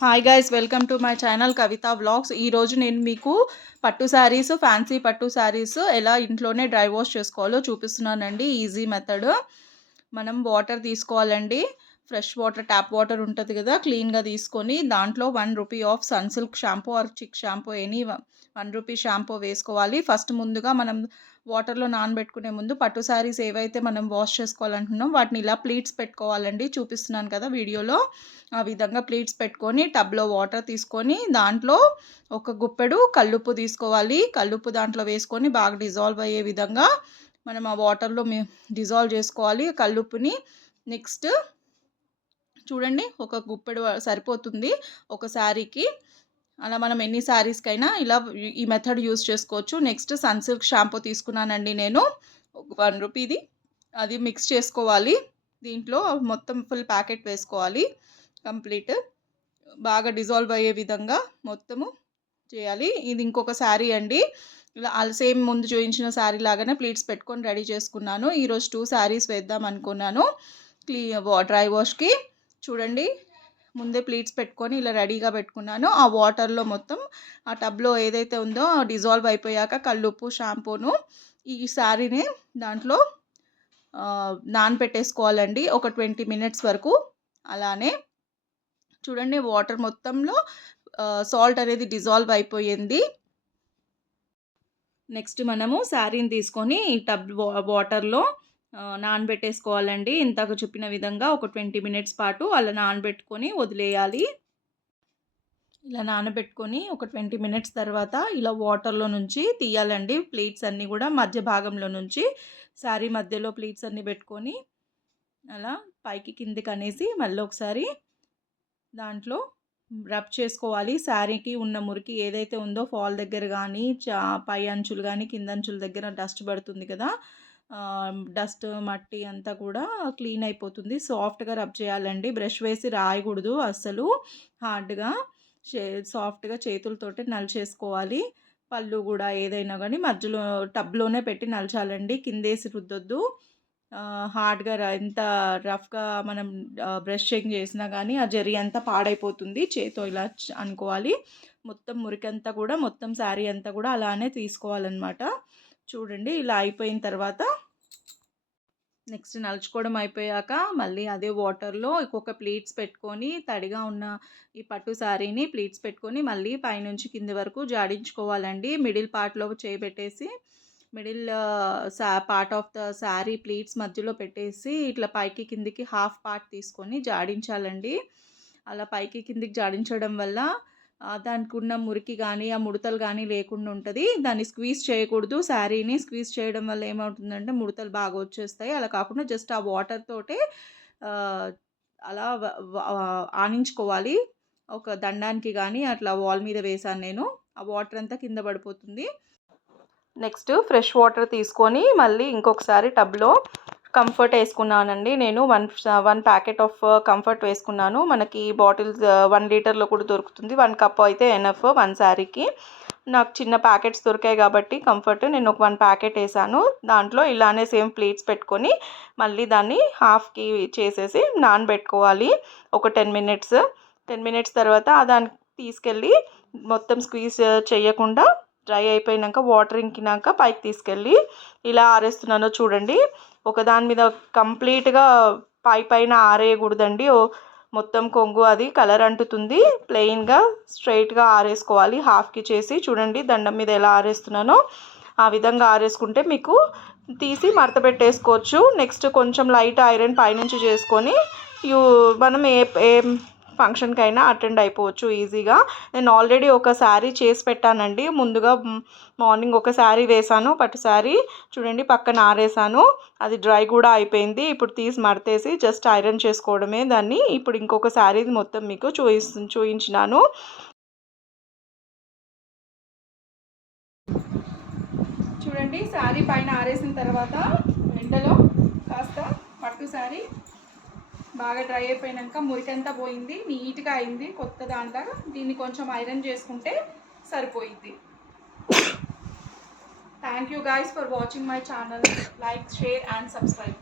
Hi guys, welcome to my channel Kavitha vlogs. ఈరోజు నేను మీకు పట్టు శారీస్, ఫ్యాన్సీ పట్టు శారీస్ ఎలా ఇంట్లోనే డ్రై వాష్ చేసుకోవాలో చూపిస్తున్నానండి. Easy method. మనం వాటర్ తీసుకోవాలండి. ఫ్రెష్ వాటర్, ట్యాప్ వాటర్ ఉంటుంది కదా, క్లీన్గా తీసుకొని దాంట్లో 1 rupee of Sunsilk shampoo or Chik shampoo, any 1 rupee shampoo వేసుకోవాలి. ఫస్ట్ ముందుగా మనం వాటర్లో నానబెట్టుకునే ముందు పట్టు శారీస్ ఏవైతే మనం వాష్ చేసుకోవాలంటున్నాం వాటిని ఇలా ప్లీట్స్ పెట్టుకోవాలండి. చూపిస్తున్నాను కదా వీడియోలో. ఆ విధంగా ప్లీట్స్ పెట్టుకొని టబ్లో వాటర్ తీసుకొని దాంట్లో ఒక గుప్పెడు కల్లుప్పు తీసుకోవాలి. కల్లుప్పు దాంట్లో వేసుకొని బాగా డిజాల్వ్ అయ్యే విధంగా మనం ఆ వాటర్లో డిజాల్వ్ చేసుకోవాలి కల్లుప్పుని. నెక్స్ట్ చూడండి, ఒక గుప్పెడు సరిపోతుంది ఒక శారీకి. అలా మనం ఎన్ని శారీస్కైనా ఇలా ఈ మెథడ్ యూస్ చేసుకోవచ్చు. నెక్స్ట్ సన్సిల్క్ షాంపూ తీసుకున్నానండి నేను, 1 రూపీది. అది మిక్స్ చేసుకోవాలి. దీంట్లో మొత్తం ఫుల్ ప్యాకెట్ వేసుకోవాలి. కంప్లీట్ బాగా డిజాల్వ్ అయ్యే విధంగా మొత్తము చేయాలి. ఇది ఇంకొక శారీ అండి. ఇలా సేమ్ ముందు చూపించిన శారీ లాగానే ప్లీట్స్ పెట్టుకొని రెడీ చేసుకున్నాను. ఈరోజు 2 శారీస్ వేద్దాం అనుకున్నాను డ్రై వాష్కి. చూడండి, ముందే ప్లీట్స్ పెట్టుకొని ఇలా రెడీగా పెట్టుకున్నాను. ఆ వాటర్లో మొత్తం ఆ టబ్లో ఏదైతే ఉందో డిజాల్వ్ అయిపోయాక కల్లుప్పు, షాంపూను ఈ శారీని దాంట్లో నానబెట్టేసుకోవాలండి ఒక 20 మినిట్స్ వరకు. అలానే చూడండి, వాటర్ మొత్తంలో సాల్ట్ అనేది డిజాల్వ్ అయిపోయింది. నెక్స్ట్ మనము శారీని తీసుకొని ఈ టబ్ వాటర్లో నానబెట్టేసుకోవాలండి. ఇంతకు చెప్పిన విధంగా ఒక 20 మినిట్స్ పాటు అలా నానబెట్టుకొని వదిలేయాలి. ఇలా నానబెట్టుకొని ఒక 20 మినిట్స్ తర్వాత ఇలా వాటర్లో నుంచి తీయాలండి. ప్లేట్స్ అన్నీ కూడా మధ్య భాగంలో నుంచి శారీ మధ్యలో ప్లేట్స్ అన్నీ పెట్టుకొని అలా పైకి కిందికి అనేసి మళ్ళీ ఒకసారి దాంట్లో రబ్ చేసుకోవాలి. శారీకి ఉన్న మురికి ఏదైతే ఉందో ఫాల్ దగ్గర కానీ పై అంచులు కానీ కింద అంచుల దగ్గర డస్ట్ పడుతుంది కదా, డస్ట్ మట్టి అంతా కూడా క్లీన్ అయిపోతుంది. సాఫ్ట్గా రబ్ చేయాలండి. బ్రష్ వేసి రాయకూడదు అస్సలు. హార్డ్గా సాఫ్ట్గా చేతులతోటి నలిచేసుకోవాలి. పళ్ళు కూడా ఏదైనా కానీ మధ్యలో టబ్లోనే పెట్టి నలచాలండి. కిందేసి రుద్దొద్దు. హార్డ్గా ఎంత రఫ్గా మనం బ్రష్ చేసినా కానీ ఆ జరీ అంతా పాడైపోతుంది. చేతో ఇలా అనుకోవాలి. మొత్తం మురికంతా కూడా మొత్తం శారీ అంతా కూడా అలానే తీసుకోవాలన్నమాట. చూడండి, ఇలా అయిపోయిన తర్వాత నెక్స్ట్ నలుచుకోవడం అయిపోయాక మళ్ళీ అదే వాటర్లో ఇంకొక ప్లీట్స్ పెట్టుకొని తడిగా ఉన్న ఈ పట్టు శారీని ప్లీట్స్ పెట్టుకొని మళ్ళీ పైనుంచి కింది వరకు జాడించుకోవాలండి. మిడిల్ పార్ట్లో చేయబెట్టేసి middle part of the sari pleats మధ్యలో పెట్టేసి ఇట్లా పైకి కిందికి హాఫ్ పార్ట్ తీసుకొని జాడించాలండి. అలా పైకి కిందికి జాడించడం వల్ల దానికి ఉన్న మురికి కానీ ఆ ముడతలు కానీ లేకుండా ఉంటుంది. దాన్ని స్క్వీజ్ చేయకూడదు. శారీని స్క్వీజ్ చేయడం వల్ల ఏమవుతుందంటే ముడతలు బాగా వచ్చేస్తాయి. అలా కాకుండా జస్ట్ ఆ వాటర్ తోటే అలా ఆనించుకోవాలి. ఒక దండానికి కానీ అట్లా వాల్ మీద వేసాను నేను. ఆ వాటర్ అంతా కింద పడిపోతుంది. నెక్స్ట్ ఫ్రెష్ వాటర్ తీసుకొని మళ్ళీ ఇంకొకసారి టబ్లో కంఫర్ట్ వేసుకున్నానండి. నేను 1 ప్యాకెట్ ఆఫ్ కంఫర్ట్ వేసుకున్నాను. మనకి బాటిల్స్ 1 లీటర్లో కూడా దొరుకుతుంది. 1 కప్ అయితే ఎనఫ్ 1 శారీకి. నాకు చిన్న ప్యాకెట్స్ దొరికాయి కాబట్టి కంఫర్ట్ నేను ఒక 1 ప్యాకెట్ వేసాను. దాంట్లో ఇలానే సేమ్ ప్లేట్స్ పెట్టుకొని మళ్ళీ దాన్ని హాఫ్కి చేసేసి నానబెట్టుకోవాలి ఒక 10 మినిట్స్ తర్వాత దాన్ని తీసుకెళ్ళి మొత్తం స్క్వీజ్ చేయకుండా డ్రై అయిపోయినాక వాటర్ ఇంకినాక పైకి తీసుకెళ్ళి ఇలా ఆరేస్తున్నానో చూడండి. ఒకదాని మీద కంప్లీట్గా పైన ఆరేయకూడదండి. మొత్తం కొంగు అది కలర్ అంటుతుంది. ప్లెయిన్గా స్ట్రైట్గా ఆరేసుకోవాలి. హాఫ్కి చేసి చూడండి, దండం మీద ఎలా ఆరేస్తున్నానో ఆ విధంగా ఆరేసుకుంటే మీకు తీసి మడత పెట్టేసుకోవచ్చు. నెక్స్ట్ కొంచెం లైట్ ఐరన్ పైనుంచి చేసుకొని మనం ఏ ఫంక్షన్కైనా అటెండ్ అయిపోవచ్చు ఈజీగా. నేను ఆల్రెడీ ఒక శారీ చేసి పెట్టానండి. ముందుగా మార్నింగ్ ఒక శారీ వేసాను, పట్టు శారీ. చూడండి, పక్కన ఆరేసాను. అది డ్రై కూడా అయిపోయింది. ఇప్పుడు తీసి మడతేసి జస్ట్ ఐరన్ చేసుకోవడమే దాన్ని. ఇప్పుడు ఇంకొక శారీ మొత్తం మీకు చూపించినాను. చూడండి, శారీ పైన ఆరేసిన తర్వాత ఎండలో కాస్త పట్టు శారీ బాగా డ్రై అయిపోయినాక మురికంతా పోయింది, నీట్గా అయింది కొత్త దాంట్లో. దీన్ని కొంచెం ఐరన్ చేసుకుంటే సరిపోయింది. Thank you guys for watching my channel. Like, share and subscribe.